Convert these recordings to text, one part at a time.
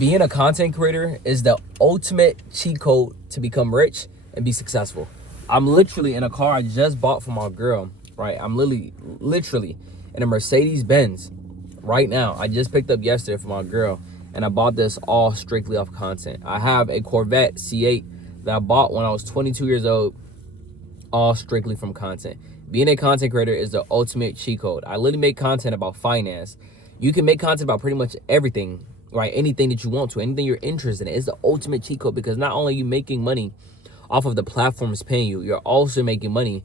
Being a content creator is the ultimate cheat code to become rich and be successful. I'm literally in a car I just bought for my girl, right? I'm literally in a Mercedes Benz right now. I just picked up yesterday for my girl, and I bought this all strictly off content. I have a Corvette C8 that I bought when I was 22 years old, all strictly from content. Being a content creator is the ultimate cheat code. I literally make content about finance. You can make content about pretty much everything, right? Anything that you want to, anything you're interested in. It's the ultimate cheat code, because not only are you making money off of the platforms paying you, you're also making money,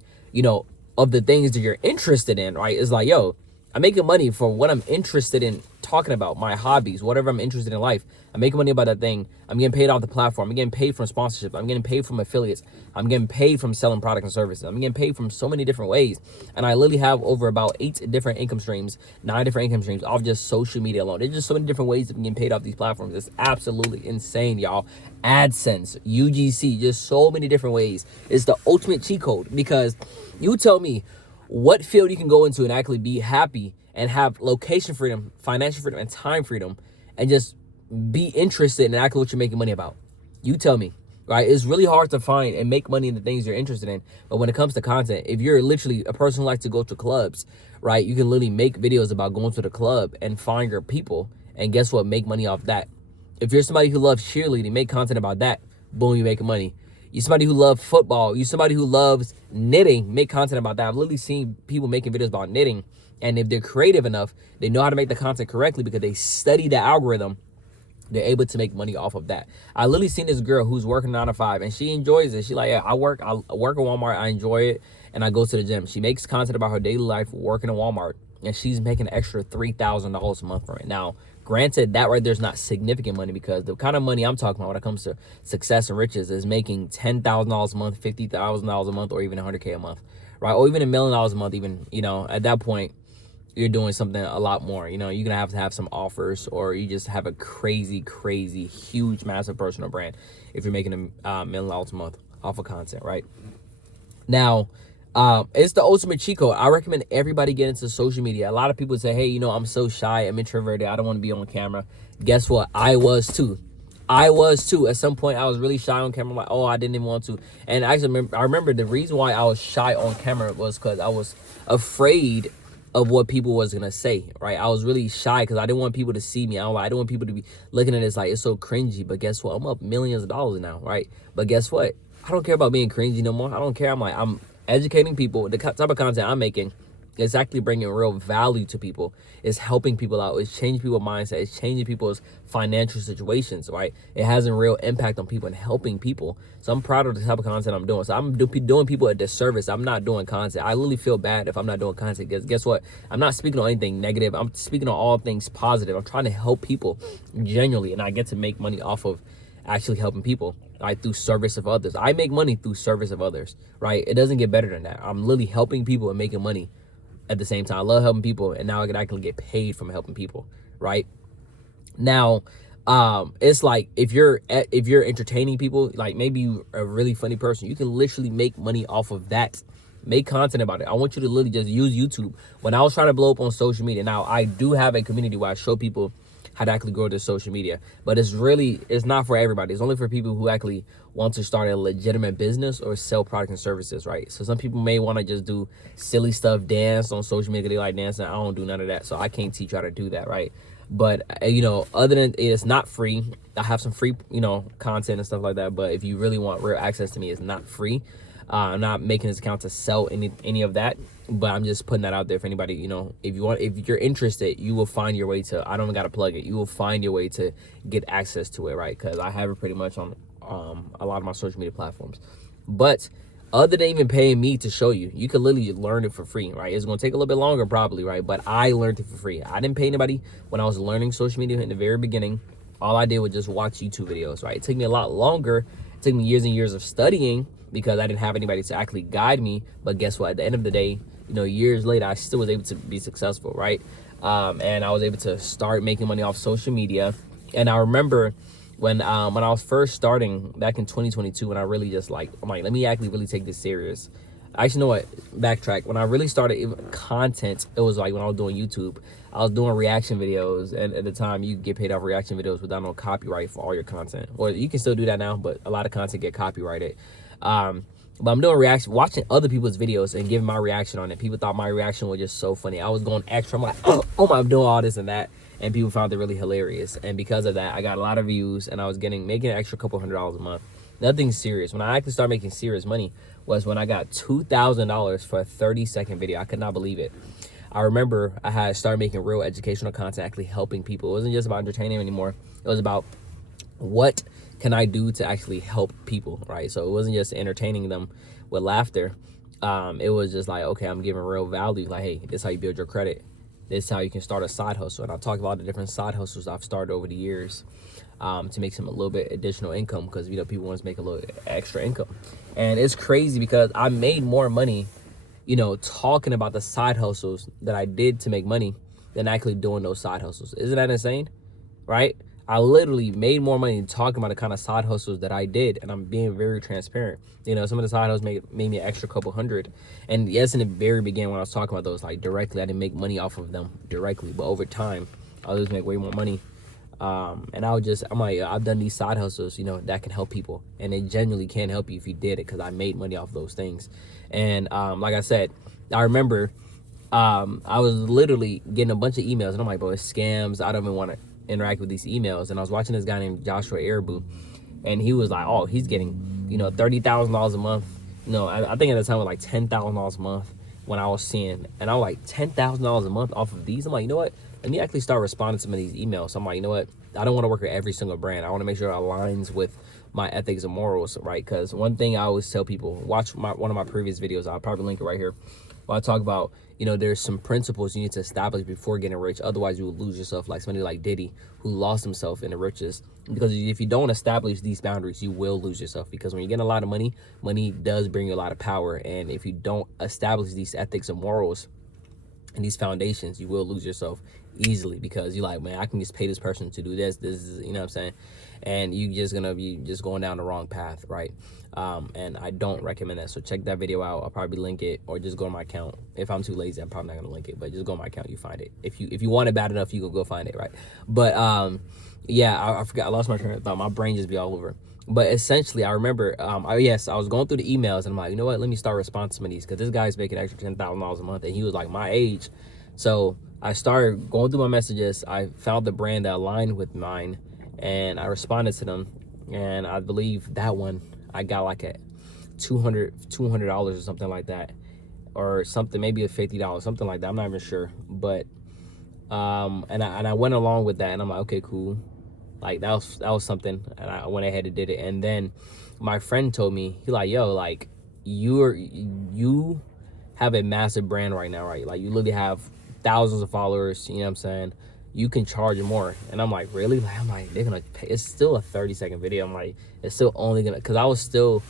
of the things that you're interested in, right? It's like, yo, I'm making money for what I'm interested in talking about, my hobbies, whatever I'm interested in life. I'm making money about that thing. I'm getting paid off the platform. I'm getting paid from sponsorship. I'm getting paid from affiliates. I'm getting paid from selling products and services. I'm getting paid from so many different ways. And I literally have over about 8 different income streams, 9 different income streams off just social media alone. There's just so many different ways of getting paid off these platforms. It's absolutely insane, y'all. AdSense, UGC, just so many different ways. It's the ultimate cheat code, because you tell me what field you can go into and actually be happy and have location freedom, financial freedom, and time freedom, and just be interested in actually what you're making money about. You tell me, right? It's really hard to find and make money in the things you're interested in. But when it comes to content, if you're literally a person who likes to go to clubs, right, you can literally make videos about going to the club and find your people, and guess what? Make money off that. If you're somebody who loves cheerleading, make content about that. Boom, you're making money. You're somebody who loves football. You're somebody who loves knitting. Make content about that. I've literally seen people making videos about knitting. And if they're creative enough, they know how to make the content correctly because they study the algorithm. They're able to make money off of that. I literally seen this girl who's working 9 to 5, and she enjoys it. She like, yeah, I work at Walmart. I enjoy it, and I go to the gym. She makes content about her daily life working at Walmart, and she's making an extra $3,000 a month from it. Now, granted, that right there's not significant money, because the kind of money I'm talking about when it comes to success and riches is making $10,000 a month, $50,000 a month, or even $100K a month, right? Or even $1 million a month. Even at that point, you're doing something a lot more. You're gonna have to have some offers, or you just have a crazy, huge, massive personal brand if you're making $1 million a month off of content, right? Now, it's the ultimate cheat code. I recommend everybody get into social media. A lot of people say, hey, I'm so shy, I'm introverted, I don't want to be on camera. Guess what? I was too. At some point, I was really shy on camera. Like, I didn't even want to. And I remember the reason why I was shy on camera was because I was afraid of what people was gonna say, right? I was really shy because I didn't want people to see me. I don't want people to be looking at this like it's so cringy. But guess what? I'm up millions of dollars now, right? But guess what? I don't care about being cringy no more. I don't care. I'm educating people. The type of content I'm making is actually bringing real value to people. It's helping people out. It's changing people's mindset. It's changing people's financial situations, right? It has a real impact on people and helping people. So I'm proud of the type of content I'm doing. So I'm doing people a disservice. I'm not doing content. I literally feel bad if I'm not doing content, because guess what? I'm not speaking on anything negative. I'm speaking on all things positive. I'm trying to help people genuinely, and I get to make money off of actually helping people, right, through service of others. I make money through service of others, right? It doesn't get better than that. I'm literally helping people and making money at the same time. I love helping people, and now I can actually get paid from helping people, right? Now, it's like if you're entertaining people, like maybe you're a really funny person, you can literally make money off of that. Make content about it. I want you to literally just use YouTube. When I was trying to blow up on social media, now I do have a community where I show people how to actually grow their social media, but it's not for everybody. It's only for people who actually want to start a legitimate business or sell products and services, right? So some people may want to just do silly stuff, dance on social media. They like dancing. I don't do none of that, so I can't teach you how to do that, right? But other than it's not free. I have some free content and stuff like that, but if you really want real access to me, it's not free. I'm not making this account to sell any of that, but I'm just putting that out there for anybody. If you're interested, you will find your way to. I don't gotta plug it. You will find your way to get access to it, right? Because I have it pretty much on a lot of my social media platforms. But other than even paying me to show you, you can literally learn it for free, right? It's gonna take a little bit longer probably, right? But I learned it for free. I didn't pay anybody when I was learning social media in the very beginning. All I did was just watch YouTube videos, right? It took me a lot longer. It took me years and years of studying, because I didn't have anybody to actually guide me. But guess what? At the end of the day, years later, I still was able to be successful, right? And I was able to start making money off social media. And I remember when I was first starting back in 2022, when I really just I'm like, let me actually really take this serious. Actually, know what? Backtrack. When I really started content, it was like when I was doing YouTube. I was doing reaction videos, and at the time, you get paid off reaction videos without no copyright for all your content. Or you can still do that now, but a lot of content get copyrighted. But I'm doing reaction, watching other people's videos and giving my reaction on it. People thought my reaction was just so funny. I was going extra. I'm like, oh my, I'm doing all this and that, and people found it really hilarious. And because of that, I got a lot of views, and I was making an extra couple $100s a month. Nothing serious. When I actually started making serious money was when I got $2,000 for a 30-second video. I could not believe it. I remember I had started making real educational content, actually helping people. It wasn't just about entertaining anymore. It was about what can I do to actually help people, right? So it wasn't just entertaining them with laughter. It was just like, okay, I'm giving real value. Like, hey, this is how you build your credit. This is how you can start a side hustle. And I'll talk about the different side hustles I've started over the years to make a little bit additional income, because, you know, people want to make a little extra income. And it's crazy because I made more money, you know, talking about the side hustles that I did to make money than actually doing those side hustles. Isn't that insane? Right? I literally made more money talking about the kind of side hustles that I did, and I'm being very transparent. You know, some of the side hustles made me an extra couple hundred. And yes, in the very beginning when I was talking about those, like, directly, I didn't make money off of them directly. But over time, I'll just make way more money. And I'm like, I've done these side hustles, you know, that can help people. And it genuinely can help you if you did it, because I made money off those things. And like I said, I remember I was literally getting a bunch of emails, and I'm like, bro, it's scams. I don't even want to interact with these emails. And I was watching this guy named Joshua Arabu, and he was like, oh, he's getting, you know, $30,000 a month. You know, I think at the time it was like $10,000 a month when I was seeing, and I was like, $10,000 a month off of these. I'm like, you know what? Let me actually start responding to some of these emails. So I'm like, you know what? I don't want to work with every single brand. I want to make sure it aligns with my ethics and morals, right? Because one thing I always tell people, watch one of my previous videos. I'll probably link it right here. Where I talk about, you know, there's some principles you need to establish before getting rich. Otherwise, you will lose yourself, like somebody like Diddy, who lost himself in the riches. Because if you don't establish these boundaries, you will lose yourself. Because when you're getting a lot of money, money does bring you a lot of power. And if you don't establish these ethics and morals and these foundations, you will lose yourself easily, because you're like, man, I can just pay this person to do this is, you know what I'm saying? And you just gonna be just going down the wrong path, right? And I don't recommend that. So check that video out. I'll probably link it, or just go to my account. If I'm too lazy, I'm probably not gonna link it, but just go to my account, you find it. If you want it bad enough, you can go find it, right? But yeah, I forgot, I lost my train of thought. My brain just be all over. But essentially, I remember, I was going through the emails, and I'm like, you know what? Let me start responding to some of these, because this guy's making extra $10,000 a month, and he was like my age. So I started going through my messages. I found the brand that aligned with mine, and I responded to them. And I believe that one, I got like a $200 or something like that, or something, maybe a $50, something like that. I'm not even sure. But and I went along with that, and I'm like, okay, cool. Like that was something, and I went ahead and did it. And then my friend told me, he like, yo, like you have a massive brand right now, right? Like you literally have thousands of followers, you know what I'm saying? You can charge more. And I'm like, really? Like, I'm like, they're gonna pay. It's still a 30-second video. I'm like, it's still only gonna, because I was still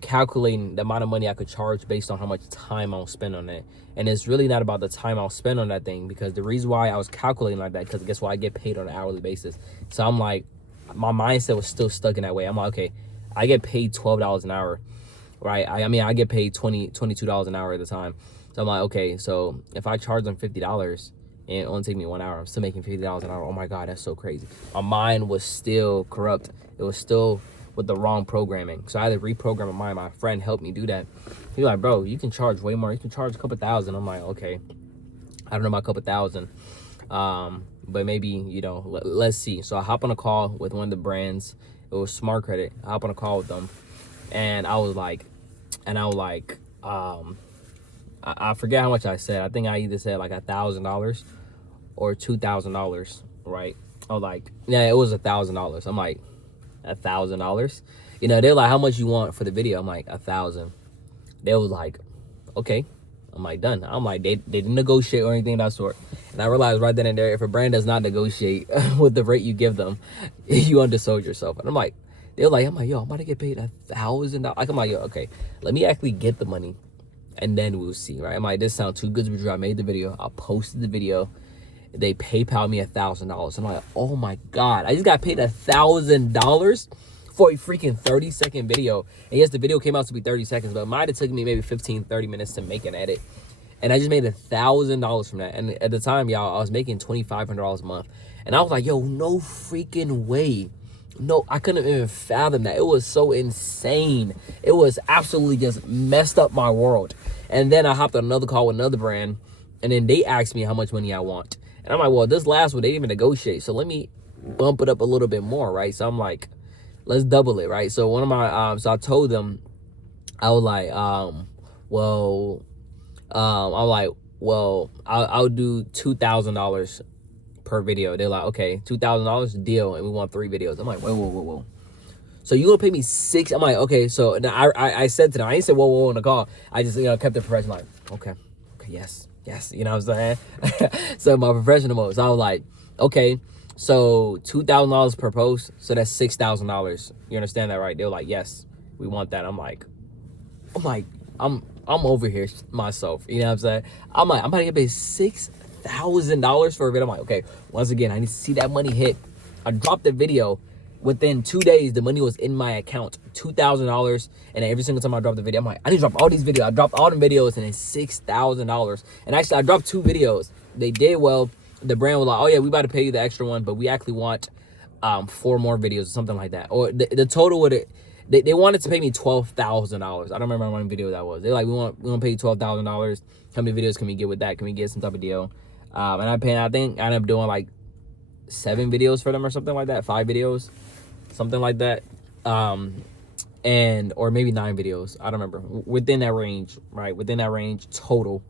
calculating the amount of money I could charge based on how much time I'll spend on it. And it's really not about the time I'll spend on that thing, because the reason why I was calculating like that, because guess what? I get paid on an hourly basis. So I'm like, my mindset was still stuck in that way. I'm like, okay, I get paid $12 an hour, right? I mean, I get paid $22 an hour at the time. So I'm like, okay, so if I charge them $50 and it only take me 1 hour, I'm still making $50 an hour. Oh my God, that's so crazy. My mind was still corrupt. It was still with the wrong programming. So I had to reprogram my mind. My friend helped me do that. He was like, bro, you can charge way more. You can charge a couple thousand. I'm like, okay, I don't know about a couple thousand. But maybe, you know, let's see. So I hop on a call with one of the brands. It was Smart Credit. I hop on a call with them, and I was like, I forget how much I said. I think I either said like $1,000 or $2,000, right? I was like, yeah, it was $1,000. I'm like, $1,000? You know, they're like, how much you want for the video? I'm like, 1,000. They was like, okay. I'm like, done. I'm like, they didn't negotiate or anything of that sort. And I realized right then and there, if a brand does not negotiate with the rate you give them, you undersold yourself. And I'm like, I'm like, yo, I'm about to get paid $1,000. Like, I'm like, yo, okay, let me actually get the money, and then we'll see, right? I'm like, this sounds too good to be true. I made the video. I posted the video. They PayPal me $1,000. I'm like, oh my God, I just got paid $1,000 for a freaking 30-second video. And yes, the video came out to be 30 seconds, but it might have took me maybe 15, 30 minutes to make an edit. And I just made $1,000 from that. And at the time, y'all, I was making $2,500 a month. And I was like, yo, no freaking way. No, I couldn't even fathom that. It was so insane. It was absolutely just messed up my world. And then I hopped on another call with another brand, and then they asked me how much money I want. And I'm like, well, this last one, they didn't even negotiate. So let me bump it up a little bit more, right? So I'm like, let's double it, right? So one of my, so I told them, I was like, I'll do $2,000 per video. They're like, okay, $2,000 deal, and we want 3 videos. I'm like, whoa. So you gonna pay me 6? I'm like, okay. So now I said to them, I didn't say whoa in the call. I just, kept it professional, like, okay, yes. You know what I'm saying? So my professional mode. So I was like, okay, so $2,000 per post. So that's $6,000. You understand that, right? They were like, yes, we want that. I'm like, I'm over here myself. You know what I'm saying? I'm like, I'm about to get paid $6,000 for a video. I'm like, okay, once again, I need to see that money hit. I dropped the video. Within 2 days, the money was in my account, $2,000. And every single time I dropped the video, I'm like, I need to drop all these videos. I dropped all the videos, and it's $6,000. And actually, I dropped 2 videos. They did well. The brand was like, oh yeah, we about to pay you the extra one, but we actually want 4 more videos or something like that. Or the total would it. They wanted to pay me $12,000. I don't remember how many video that was. They're like, we want to pay you $12,000. How many videos can we get with that? Can we get some type of deal? And I think I ended up doing like 7 videos for them or something like that. 5 videos, something like that. Or maybe 9 videos. I don't remember. Within that range, right? Within that range total.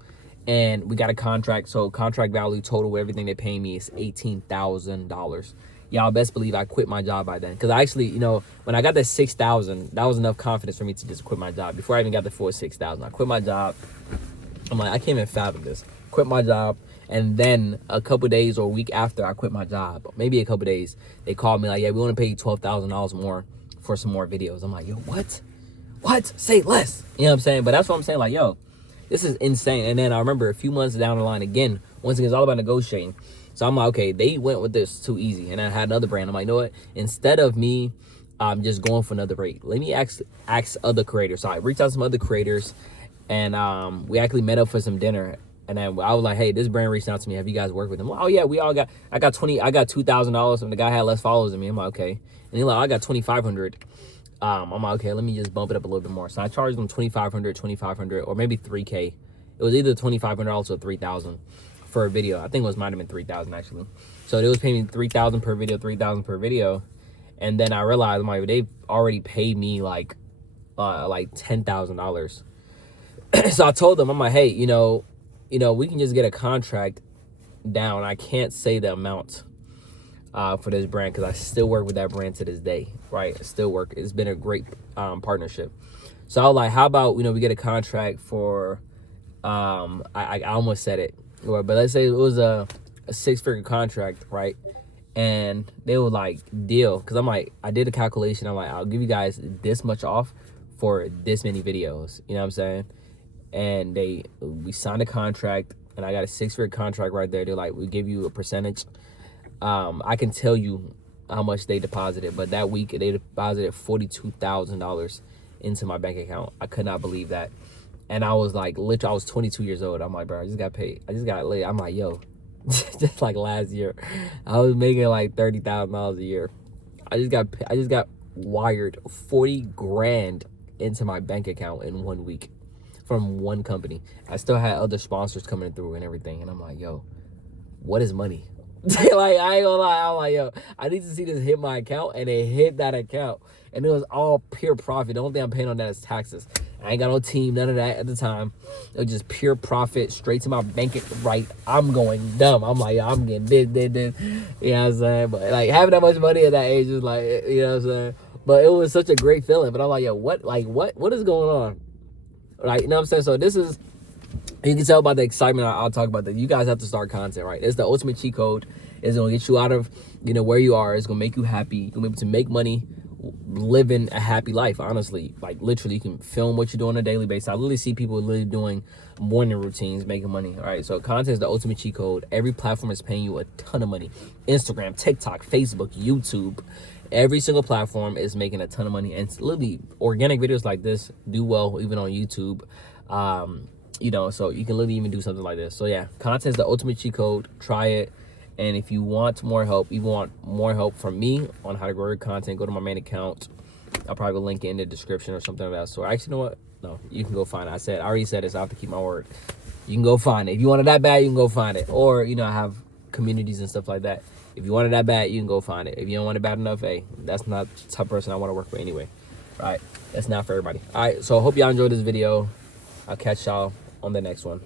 And we got a contract. So contract value total, everything they pay me is $18,000. Y'all best believe I quit my job by then. Because I actually, when I got that $6,000, that was enough confidence for me to just quit my job. Before I even got the full $6,000, I quit my job. I'm like, I can't even fathom this. Quit my job. And then a couple days or a week after I quit my job, maybe a couple days, they called me like, yeah, we want to pay you $12,000 more for some more videos. I'm like, yo, what? Say less. You know what I'm saying? But that's what I'm saying. Like, yo, this is insane. And then I remember a few months down the line, again, once again, it's all about negotiating. So I'm like, okay, they went with this too easy. And I had another brand. I'm like, you know what? Instead of me just going for another rate, let me ask other creators. So I reached out to some other creators, and we actually met up for some dinner. And then I was like, hey, this brand reached out to me. Have you guys worked with them? Oh yeah, I got $2,000, and the guy had less followers than me. I'm like, okay. And he's like, I got 2,500. I'm like, okay, let me just bump it up a little bit more. So I charged them 2,500, or maybe 3K. It was either $2,500 or 3,000 for a video. I think it might have been 3,000 actually. So they was paying me 3,000 per video, 3,000 per video. And then I realized, I'm like, they've already paid me like $10,000. So I told them, I'm like, hey, we can just get a contract down. I can't say the amount for this brand because I still work with that brand to this day, right? I still work. It's been a great partnership. So I was like, how about, we get a contract for, I almost said it, but let's say it was a 6-figure contract, right? And they were like, deal. Because I'm like, I did a calculation. I'm like, I'll give you guys this much off for this many videos. You know what I'm saying? And we signed a contract, and I got a 6-figure contract right there. They're like, we give you a percentage. I can tell you how much they deposited, but that week they deposited $42,000 into my bank account. I could not believe that. And I was like, literally, I was 22 years old. I'm like, bro, I just got paid. I just got laid. I'm like, yo, just like last year, I was making like $30,000 a year. I just got wired 40 grand into my bank account in 1 week from one company. I still had other sponsors coming through and everything. And I'm like, yo, what is money? Like, I ain't gonna lie. I'm like, yo, I need to see this hit my account. And it hit that account. And it was all pure profit. The only thing I'm paying on that is taxes. I ain't got no team, none of that at the time. It was just pure profit, straight to my bank account. Right, I'm going dumb. I'm like, yo, I'm getting this. You know what I'm saying? But like, having that much money at that age is like, you know what I'm saying? But it was such a great feeling. But I'm like, yo, what is going on? Like, you know what I'm saying? So this is, you can tell by the excitement I'll talk about that. You guys have to start content, right? It's the ultimate cheat code. It's going to get you out of, where you are. It's going to make you happy. You're going to be able to make money living a happy life, honestly. Like, literally, you can film what you're doing on a daily basis. I literally see people literally doing morning routines, making money. All right, so content is the ultimate cheat code. Every platform is paying you a ton of money. Instagram, TikTok, Facebook, YouTube. Every single platform is making a ton of money. And literally, organic videos like this do well, even on YouTube. You know, so you can literally even do something like this. So yeah, content is the ultimate cheat code. Try it. And if you want more help, you want more help from me on how to grow your content, go to my main account. I'll probably link it in the description or something like that. So actually, you know what? No, you can go find it. I already said this. I have to keep my word. You can go find it. If you want it that bad, you can go find it. Or, you know, I have communities and stuff like that. If you want it that bad, you can go find it. If you don't want it bad enough, hey, that's not the type of person I want to work with anyway. All right, that's not for everybody. All right, so I hope y'all enjoyed this video. I'll catch y'all on the next one.